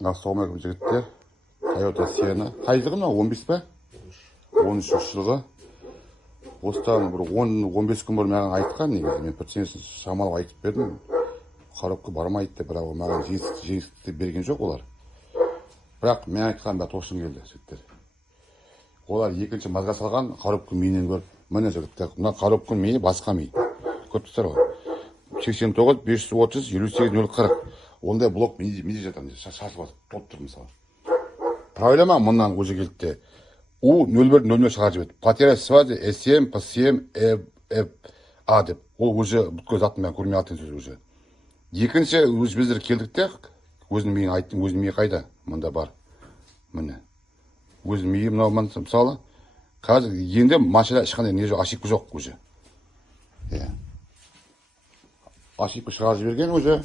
Ассалаумағалейкум жігіттер. Toyota Sienna. Қай жылғы мынау? 15 па? 13 жылғы. Осыдан бір 10-15 күн бұрын маған айтқан негізі. Мен процентін шамалап айтып бердім. Коробка бармайды деп, бірақ маған жеңісті берген жоқ олар. Бірақ мен айтқан бәрі тосын келді жігіттер. Олар екінші мазға салған коробка миінен көріп, міне жігіттер, мына коробка миі басқа ми. Көріп тұрсыздар ғой. 89 530 58 040. Ондай блок миде жатыр, шашып басып толып тұр мысалы. Проблема мындан уже келді. U01-00 шығарып жіберді. Потеря связи S7 P7 A деп. Ол уже бүткіл затын мен көрмей атын сөз уже. Екінші біздер келдік те, өзінің миын айттым, өзінің миы қайда? Мында бар. Міне. Өзінің миы мынау мысалы. Қазір енді машина ешқандай не жоқ, ошибка жоқ уже. Ошибка шығарып жіберген уже.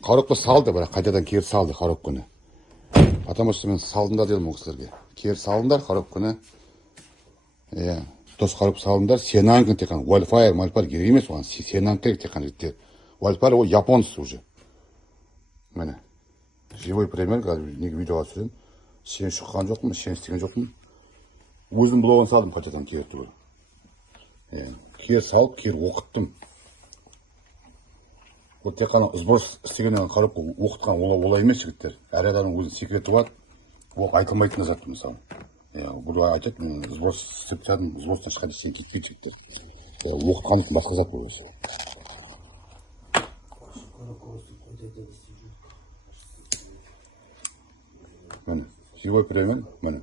Коробка салды, бірақ қайтадан кері салды коробканы. Потому что мен салдыңдар дедім ол кісілерге. Кері салдыңдар коробканы. Дос коробка салдыңдар. Сенанкін тек қана. Wildfire керек емес оған. Сенанкін керек тек қана жігіттер. Wildfire ол японцы уже. Міне. Живой пример, қазір видеоға түсірем. Сен шыққан жоқпын, сен істеген жоқпын. Өзім блогын салдым қайтадан кері түгел. Кері салып, кері оқыттым. Вот тек қана сброс істегеннен коробка оқытқан олай емес жігіттер. Әр адамның өзінің секреті бар. Ол айтылмайтын зат мысалы. Бұл айтады, мен сброс істеп тастадым, сбростан ешқандай ештеңе кетпейді жігіттер. Оқытқан үшін басқа зат бұл өзі. Міне, живой пример, міне.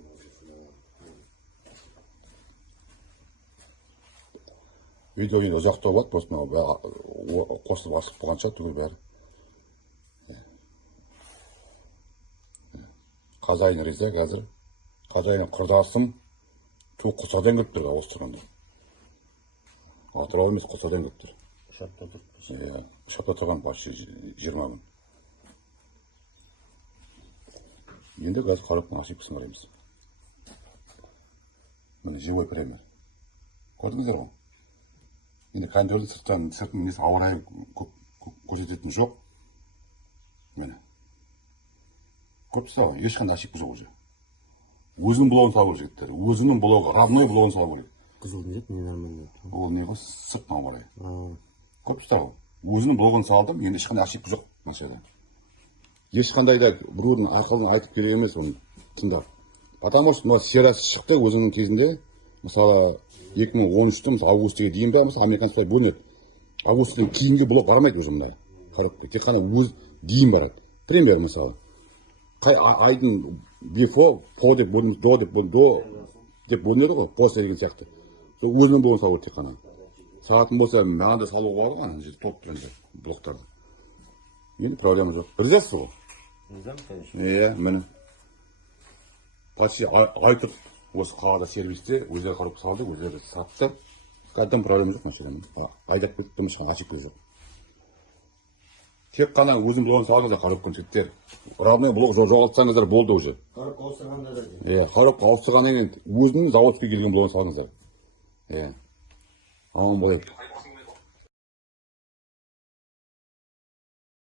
Видео енді ұзақтау болады, просто қосылып асып болғанша түгел бәрі. Қазайын реза қазір. Қазайын құрдасым Құсадан келіп тұр, осы тұрғанда. Атырау емес, Құсадан келіп тұр. Шапта тұрған басы 20 күн. Енді қазір коробканы ошибкасын қараймыз. Міне, живой пример. Көрдіңіздер ғой? Енді кондердің сыртын несі ауырайып көрсететін жоқ. Мені. Көріп тұстау, ешқандай ошибка жоқ уже. Өзінің блогын салу жігіттер. Өзінің блогы, равной блогын салу керек. Қызыл не деп, не нормально? Ол не ғой, сыртын ауырай. Көріп тұстау, өзінің блогын салдым, енді ешқандай ошибка жоқ машинада. Ешқандай да біреудің ақылын айтып керек емес оны тыңдап. Потому что сериясы шықты өзінің кезінде, мысалы 2013-тің августыға дейін бе, мысалы американцылар бөлінеді. Августыдан кейінгі блок бармайды уже мына. Тек қана өз дейін барады. Пример мысалы. Айдың before, по деп бөлінеді, до деп бөлінеді ғой, после деген сияқты. Өзінің блогын салу тек қана. Сағатын болса, маған да салуға бар ғой, жерде толып тұрған блоктарды. Енді проблема жоқ. Білесіз ғой? Білем, конечно. Міне. Почти айтып осы қалада сервисте өздері коробка салды, өздері сатты. Қайдан проблема жоқ машинаның. Айдап кетіп ешқандай ошибка жоқ. Тек қана өзің блогын салыңыздар коробканы жігіттер. Равный блок жоғалтсаңыздар болды уже. Коробка ауыстырғанда да. Коробка ауыстырғаннан кейін өзінің заводқа келген блогын салыңыздар. Аман болайық.